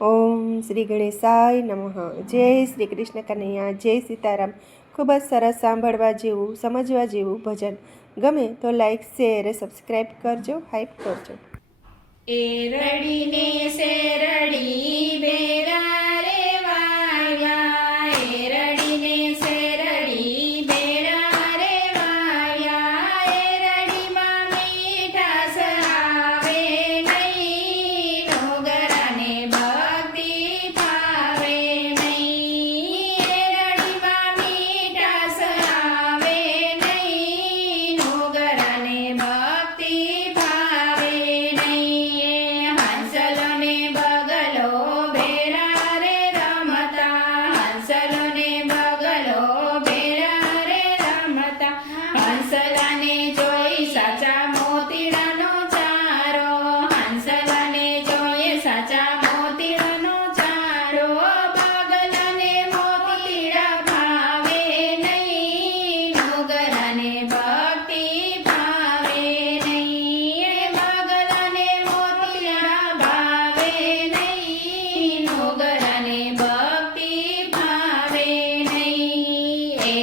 ઓમ શ્રી ગણેશાય નમઃ. જય શ્રી કૃષ્ણ કનૈયા, જય સીતારામ. ખૂબ જ સરસ સાંભળવા જેવું, સમજવા જેવું ભજન. ગમે તો લાઈક, શેર, સબસ્ક્રાઈબ કરજો, હાઈપ કરજો. એ રડીને શેરડી બેડા રે વાયા, એ રડીને શેરડી બેડા રે વાયા, એ રડીમાં મીઠાશ આવે નહીં, ડોગરાને ભક્તિ ભાવે નહીં, એ રડીમાં મીઠાશ આવે નહીં, ડોગરાને ભક્તિ ભાવે નહીં. હંસલો ને બગલો ભેળા રે રમતા, હંસલો ને બગલો ભેળા રે રમતા, હંસલાને જોઈ સાચા મોતીડાનો ચારો, હંસલાને જોઈ સાચા મોતીડાનો ચારો, બગલાને મોતીડા ભાવે નહીં, ડોગરાને ભક્તિ ભાવે નહીં, બગલાને મોતીડા ભાવે નહીં, ડોગરાને ભક્તિ ભાવે નહીં. એ